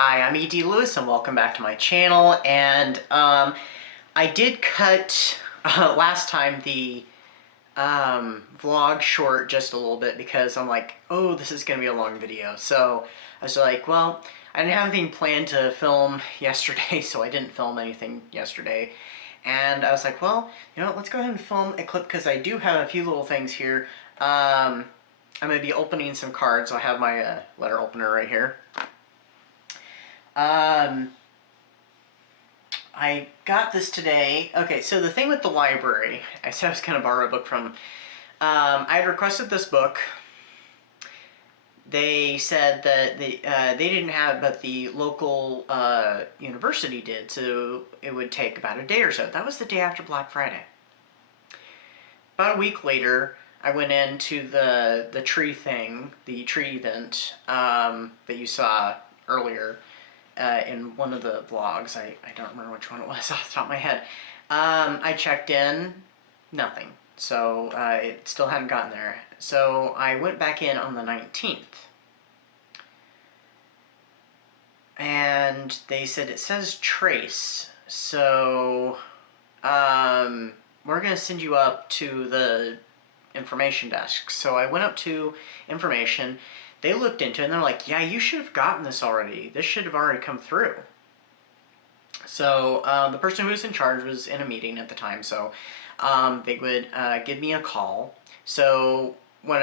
Hi, I'm E.D. Lewis and welcome back to my channel. And I did cut last time the vlog short just a little bit because I'm like, oh, this is going to be a long video. So I was like, well, I didn't have anything planned to film yesterday, so I didn't film anything yesterday. And I was like, well, you know what, let's go ahead and film a clip because I do have a few little things here. I'm going to be opening some cards. I have my letter opener right here. I got this today. Okay, so the thing with the library, I said I was going to borrow a book from. I had requested this book. They said that they didn't have it, but the local university did, so it would take about a day or so. That was the day after Black Friday. About a week later, I went into the tree thing, the tree event that you saw earlier. In one of the vlogs, I don't remember which one it was off the top of my head. I checked in, nothing. So it still hadn't gotten there. So I went back in on the 19th. And they said it says trace. So we're going to send you up to the information desk. So I went up to information. They looked into it and they're like, yeah, you should have gotten this already. This should have already come through. So the person who was in charge was in a meeting at the time, so they would give me a call. So when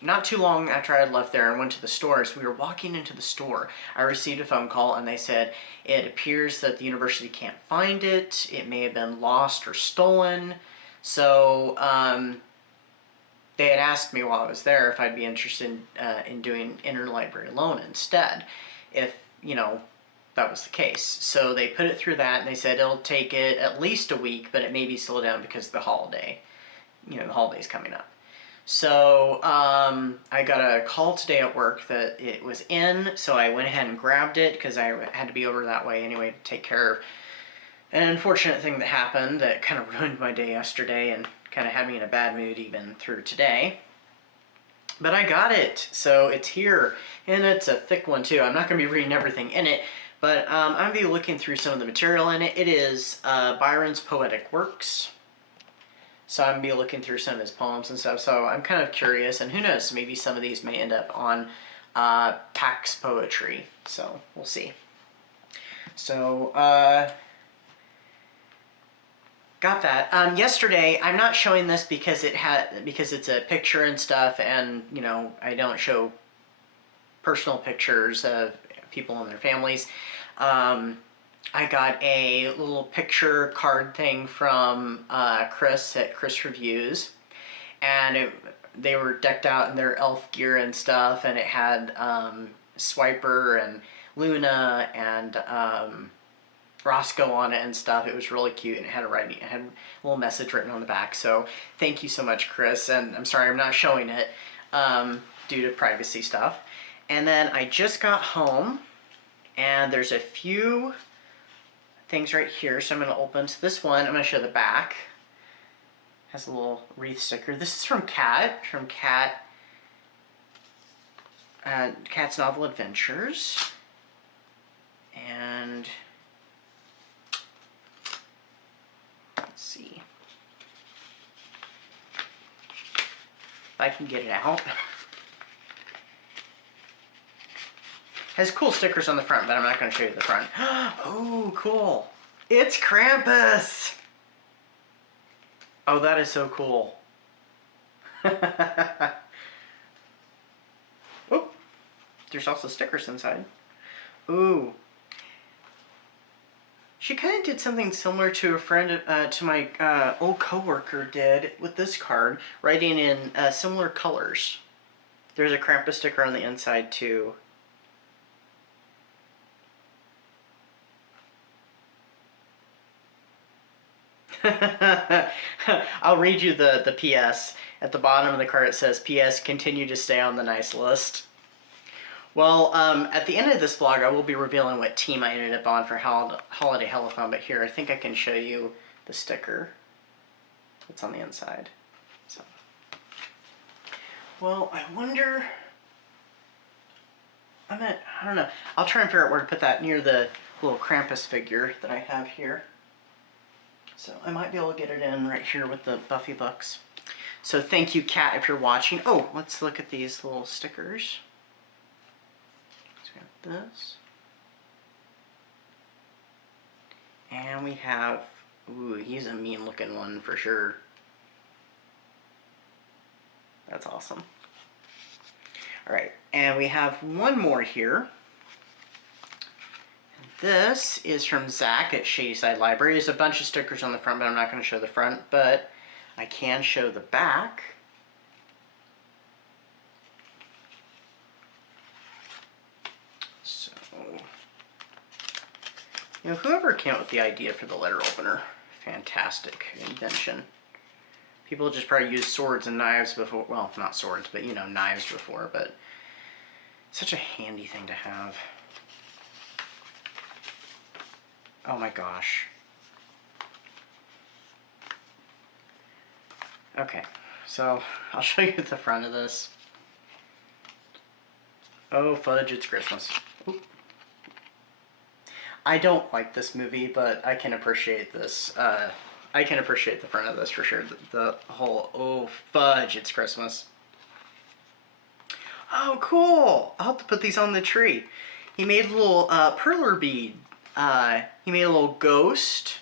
not too long after I had left there and went to the store, as we were walking into the store, I received a phone call and they said, it appears that the university can't find it. It may have been lost or stolen. So they had asked me while I was there if I'd be interested in doing interlibrary loan instead, if, you know, that was the case. So they put it through that and they said it'll take it at least a week, but it may be slowed down because of the holiday. You know, the holiday's coming up. So I got a call today at work that it was in, so I went ahead and grabbed it because I had to be over that way anyway to take care of an unfortunate thing that happened that kind of ruined my day yesterday and kind of had me in a bad mood even through today. But I got it, so it's here, and it's a thick one too. I'm not going to be reading everything in it, but I'm going to be looking through some of the material in it. It is Byron's poetic works, so I'm going to be looking through some of his poems and stuff, so I'm kind of curious, and who knows, maybe some of these may end up on Pax Poetry, so we'll see. So, got that. Yesterday, I'm not showing this because it's a picture and stuff, and you know I don't show personal pictures of people and their families. I got a little picture card thing from Chris at Chris Reviews, and they were decked out in their elf gear and stuff, and it had Swiper and Luna and Roscoe on it and stuff. It was really cute, and it had a little message written on the back. So thank you so much, Chris. And I'm sorry I'm not showing it due to privacy stuff. And then I just got home, and there's a few things right here. So I'm going to open this one. I'm going to show the back. It has a little wreath sticker. This is from Kat, Kat's Novel Adventures. And let's see if I can get it out. Has cool stickers on the front, but I'm not going to show you the front. Oh, cool. It's Krampus! Oh, that is so cool. Oh, there's also stickers inside. Ooh. She kind of did something similar to a friend, to my old coworker did with this card, writing in similar colors. There's a Krampus sticker on the inside too. I'll read you the PS. At the bottom of the card it says, PS, continue to stay on the nice list. Well, at the end of this vlog, I will be revealing what team I ended up on for Holiday Hell-a-thon, but here, I think I can show you the sticker that's on the inside. So, well, I wonder I don't know. I'll try and figure out where to put that near the little Krampus figure that I have here. So I might be able to get it in right here with the Buffy books. So thank you, Kat, if you're watching. Oh, let's look at these little stickers. So we have this. And we have, ooh, he's a mean looking one for sure. That's awesome. All right, and we have one more here. This is from Zach at Shadyside Library. There's a bunch of stickers on the front, but I'm not going to show the front, but I can show the back. So, you know, whoever came up with the idea for the letter opener, fantastic invention. People just probably used swords and knives before, well, not swords, but, you know, knives before, but it's such a handy thing to have. Oh my gosh. Okay, so I'll show you the front of this. Oh fudge, it's Christmas. Oop. I don't like this movie, but I can appreciate this. I can appreciate the front of this for sure. The whole, oh fudge, it's Christmas. Oh cool! I'll have to put these on the tree. He made a little perler bead. He made a little ghost.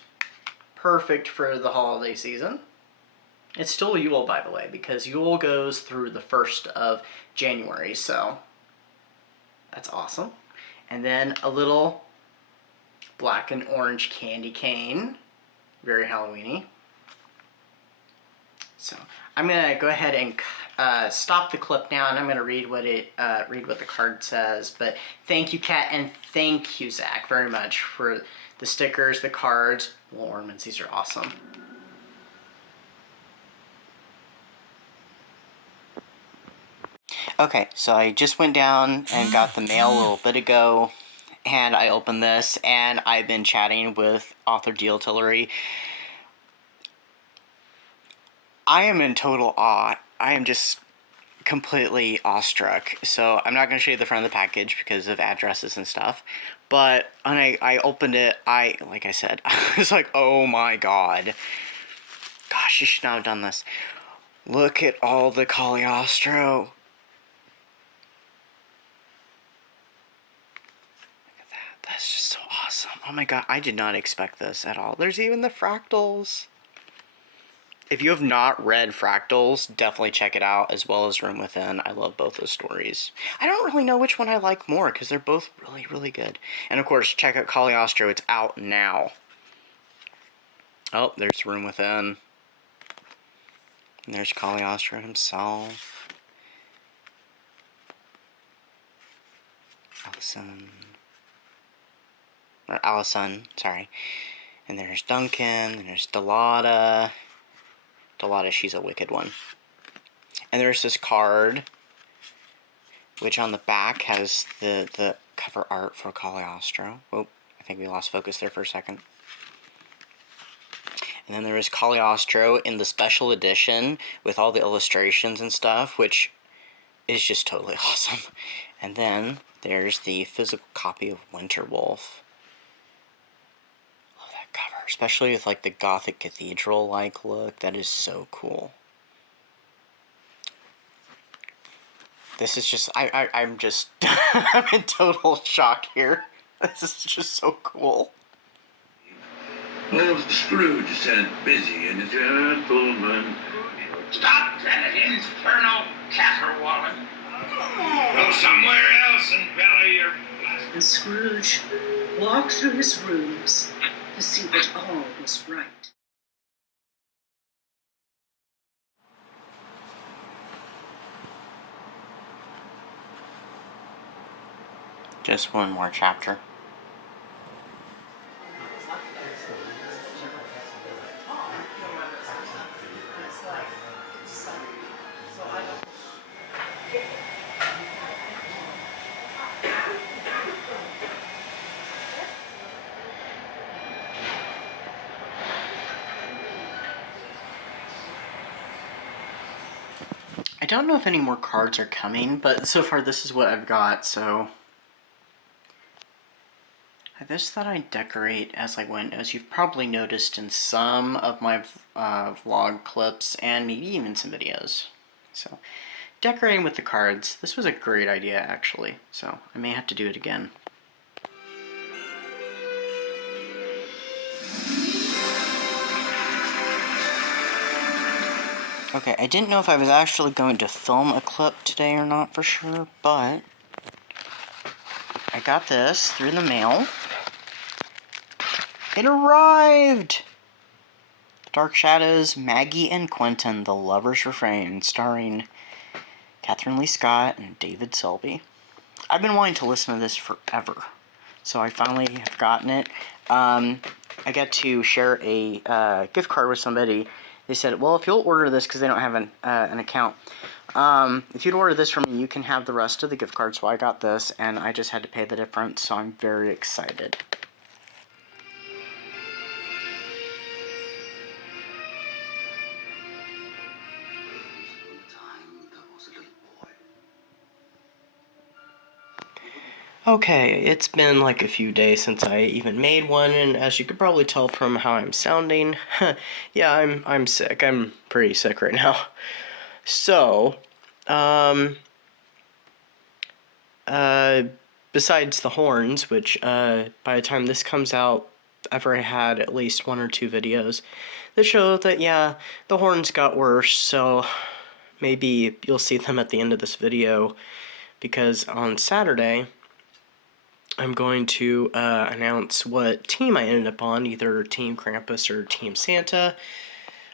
Perfect for the holiday season. It's still Yule, by the way, because Yule goes through the 1st of January, so that's awesome. And then a little black and orange candy cane. Very Halloween-y. So I'm gonna go ahead and stop the clip now, and I'm gonna read what the card says. But thank you, Kat, and thank you, Zach, very much for the stickers, the cards, little ornaments. These are awesome. Okay, so I just went down and got the mail a little bit ago, and I opened this, and I've been chatting with author Deal Tillery. I am in total awe. I am just completely awestruck. So I'm not going to show you the front of the package because of addresses and stuff. But when I opened it, like I said, I was like, oh my god. Gosh, you should not have done this. Look at all the Cagliostro. Look at that. That's just so awesome. Oh my god, I did not expect this at all. There's even the fractals. If you have not read Fractals, definitely check it out, as well as Room Within. I love both those stories. I don't really know which one I like more, because they're both really, really good. And of course, check out Cagliostro. It's out now. Oh, there's Room Within. And there's Cagliostro himself. Allison, sorry. And there's Duncan, and there's Delata. Delata, she's a wicked one. And there's this card, which on the back has the cover art for Cagliostro. Oh, I think we lost focus there for a second. And then there is Cagliostro in the special edition with all the illustrations and stuff, which is just totally awesome. And then there's the physical copy of Winterwolf. Love that cover, especially with like the Gothic cathedral-like look. That is so cool. This is just, I'm just, I'm in total shock here. This is just so cool. Old Scrooge sent busy and a gentleman. Stop that infernal caterwauling. Go somewhere else and bellow your blast. And Scrooge walked through his rooms to see that all was right. Just one more chapter. I don't know if any more cards are coming, but so far this is what I've got, so I just thought I'd decorate as I went, as you've probably noticed in some of my vlog clips and maybe even some videos. So, decorating with the cards. This was a great idea, actually, so I may have to do it again. Okay, I didn't know if I was actually going to film a clip today or not for sure, but I got this through the mail. It arrived! Dark Shadows, Maggie and Quentin, The Lover's Refrain, starring Catherine Lee Scott and David Selby. I've been wanting to listen to this forever, so I finally have gotten it. I got to share a gift card with somebody. They said, well, if you'll order this, because they don't have an account, if you'd order this from me, you can have the rest of the gift card. So I got this, and I just had to pay the difference, so I'm very excited. Okay, it's been like a few days since I even made one, and as you could probably tell from how I'm sounding, yeah, I'm sick. I'm pretty sick right now. So, besides the horns, which by the time this comes out, I've already had at least 1 or 2 videos that show that, yeah, the horns got worse, so maybe you'll see them at the end of this video, because on Saturday, I'm going to announce what team I ended up on, either Team Krampus or Team Santa,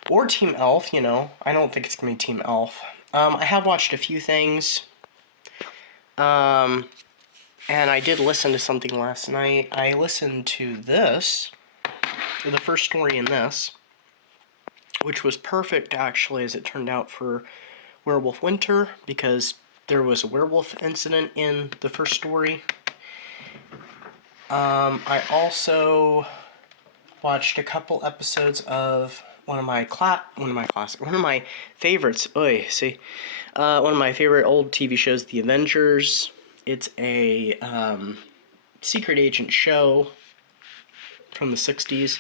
or Team Elf, you know. I don't think it's going to be Team Elf. I have watched a few things, and I did listen to something last night. I listened to this, the first story in this, which was perfect, actually, as it turned out, for Werewolf Winter, because there was a werewolf incident in the first story. I also watched a couple episodes of one of my favorites. One of my favorite old TV shows, The Avengers. It's a secret agent show from the 60s.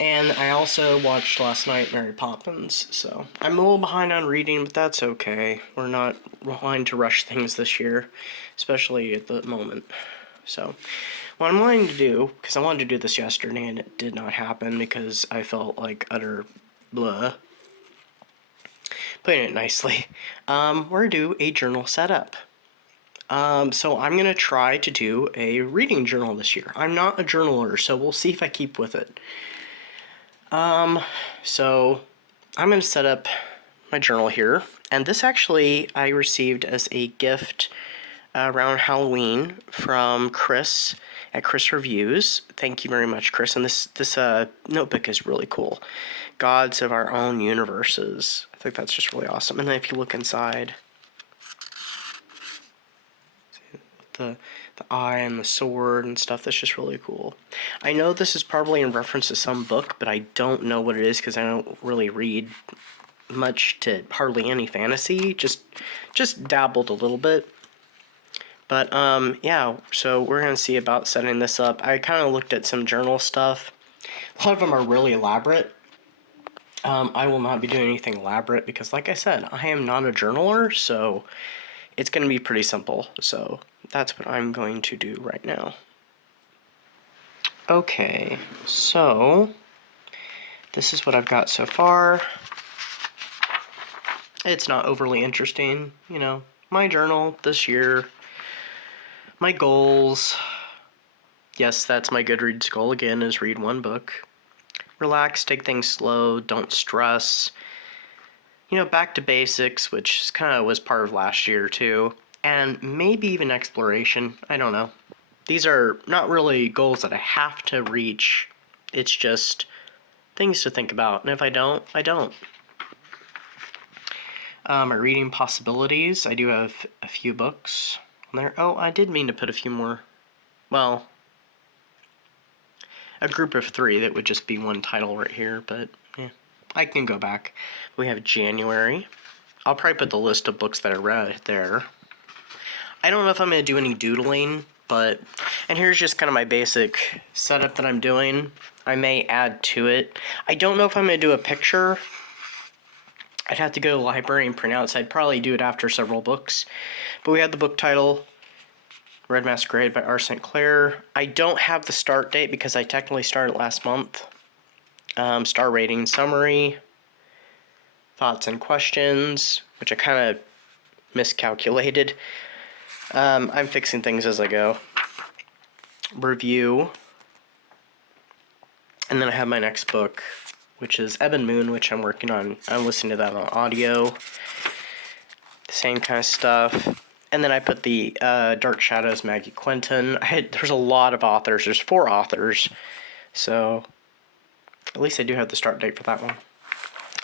And I also watched last night Mary Poppins, so I'm a little behind on reading, but that's okay. We're not wanting to rush things this year, especially at the moment. So, what I'm wanting to do, because I wanted to do this yesterday and it did not happen because I felt like utter blah, putting it nicely, we're going to do a journal setup. So I'm going to try to do a reading journal this year. I'm not a journaler, so we'll see if I keep with it. So I'm going to set up my journal here, and this actually I received as a gift around Halloween from Chris at Chris Reviews. Thank you very much, Chris. And this notebook is really cool. Gods of Our Own Universes. I think that's just really awesome. And then if you look inside, the eye and the sword and stuff, that's just really cool. I know this is probably in reference to some book, but I don't know what it is because I don't really read much to hardly any fantasy. Just dabbled a little bit. But, yeah, so we're going to see about setting this up. I kind of looked at some journal stuff. A lot of them are really elaborate. I will not be doing anything elaborate because, like I said, I am not a journaler, so it's going to be pretty simple. So that's what I'm going to do right now. Okay, so this is what I've got so far. It's not overly interesting, you know, my journal this year. My goals, yes, that's my Goodreads goal again, is read 1 book. Relax, take things slow, don't stress. You know, back to basics, which kind of was part of last year too. And maybe even exploration, I don't know. These are not really goals that I have to reach. It's just things to think about, and if I don't, I don't. My reading possibilities, I do have a few books there. Oh, I did mean to put a few more. Well, a group of 3 that would just be 1 title right here, but yeah, I can go back. We have January. I'll probably put the list of books that I read there. I don't know if I'm going to do any doodling, but And here's just kind of my basic setup that I'm doing. I may add to it. I don't know if I'm going to do a picture. I'd have to go to the library and print out, so I'd probably do it after several books. But we have the book title, Red Masquerade by R. St. Clair. I don't have the start date because I technically started last month. Star rating summary, thoughts and questions, which I kind of miscalculated. I'm fixing things as I go. Review. And then I have my next book, which is Ebb and Moon, which I'm working on. I'm listening to that on audio. Same kind of stuff. And then I put the Dark Shadows, Maggie Quentin. There's a lot of authors. There's 4 authors. So at least I do have the start date for that one.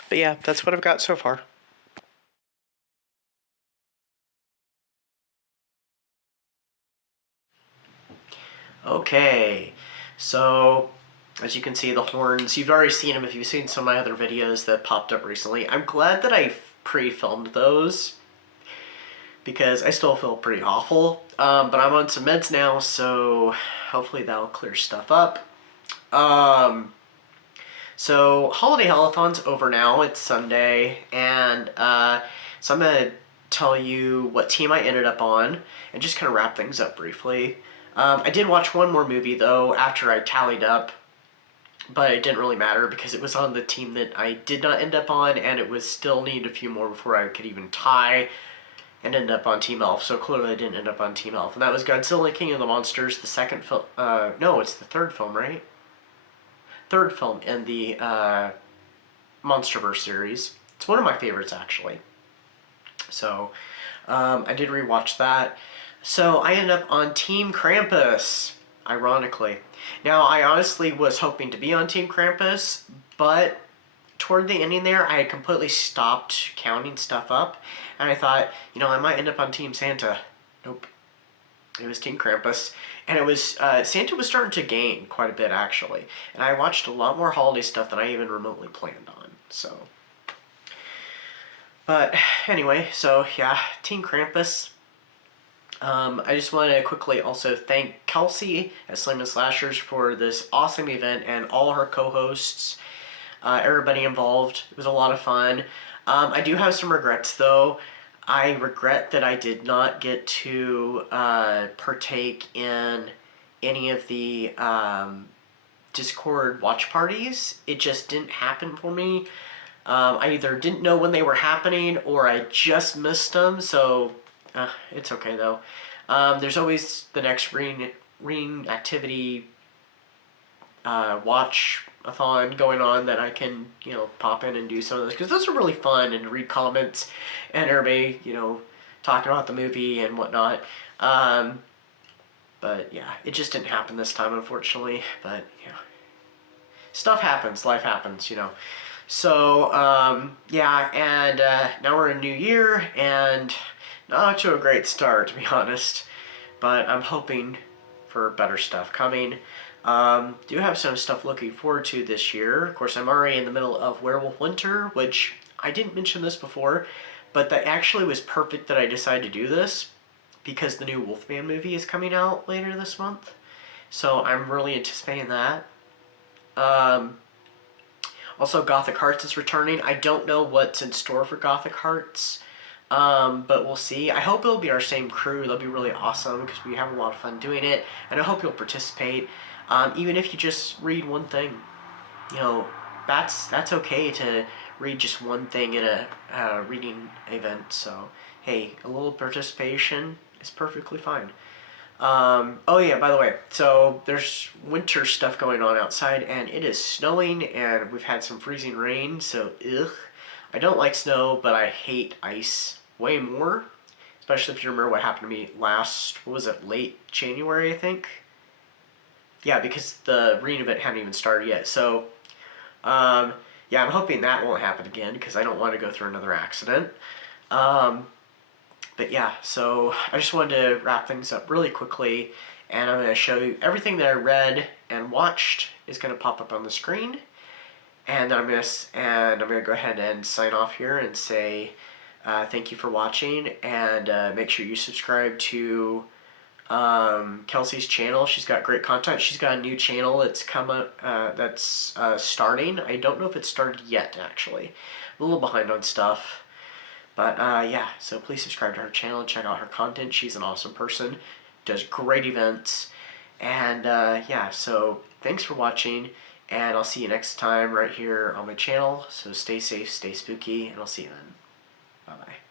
But yeah, that's what I've got so far. Okay, so as you can see, the horns, you've already seen them if you've seen some of my other videos that popped up recently. I'm glad that I pre-filmed those because I still feel pretty awful, but I'm on some meds now, so hopefully that'll clear stuff up. So Holiday Hell-a-thon's over now. It's Sunday, and so I'm going to tell you what team I ended up on and just kind of wrap things up briefly. I did watch one more movie, though, after I tallied up, but it didn't really matter because it was on the team that I did not end up on, and it was still needed a few more before I could even tie and end up on Team Elf, so clearly I didn't end up on Team Elf. And that was Godzilla King of the Monsters, the second film, no, it's the third film, right? Third film in the Monsterverse series. It's one of my favorites, actually. So, I did rewatch that. So, I ended up on Team Krampus, ironically. Now, I honestly was hoping to be on Team Krampus, but toward the ending there, I had completely stopped counting stuff up, and I thought, you know, I might end up on Team Santa. Nope. It was Team Krampus, and it was, Santa was starting to gain quite a bit, actually, and I watched a lot more holiday stuff than I even remotely planned on, so. But, anyway, so, yeah, Team Krampus. I just want to quickly also thank Kelsey at Slam and Slashers for this awesome event and all her co-hosts, everybody involved. It was a lot of fun. I do have some regrets, though. I regret that I did not get to partake in any of the Discord watch parties. It just didn't happen for me. I either didn't know when they were happening or I just missed them, so it's okay though. There's always the next ring activity watch-a-thon going on that I can, you know, pop in and do some of those, because those are really fun, and read comments and everybody, you know, talking about the movie and whatnot. But yeah, it just didn't happen this time, unfortunately. But yeah, stuff happens, life happens, you know. So yeah, and now we're in a new year, and not to a great start, to be honest, but I'm hoping for better stuff coming. Do have some stuff looking forward to this year. Of course, I'm already in the middle of Werewolf Winter, which I didn't mention this before, but that actually was perfect that I decided to do this because the new Wolfman movie is coming out later this month. So I'm really anticipating that. Also, Gothic Hearts is returning. I don't know what's in store for Gothic Hearts, but we'll see. I hope it'll be our same crew. That'll be really awesome because we have a lot of fun doing it, and I hope you'll participate. Even if you just read one thing, you know, that's okay to read just one thing at a reading event. So hey, a little participation is perfectly fine. Oh yeah, by the way, so there's winter stuff going on outside, and it is snowing, and we've had some freezing rain, so ugh. I don't like snow, but I hate ice way more, especially if you remember what happened to me last, what was it, late January, I think? Yeah, because the reading event hadn't even started yet, so, yeah, I'm hoping that won't happen again, because I don't want to go through another accident. But yeah, so I just wanted to wrap things up really quickly, and I'm going to show you everything that I read and watched is going to pop up on the screen, and then I'm going to go ahead and sign off here and say thank you for watching, and make sure you subscribe to Kelsey's channel. She's got great content. She's got a new channel that's starting. I don't know if it's started yet, actually. I'm a little behind on stuff. But yeah, so please subscribe to her channel and check out her content. She's an awesome person, does great events. And yeah, so thanks for watching, and I'll see you next time right here on my channel. So stay safe, stay spooky, and I'll see you then. Bye-bye.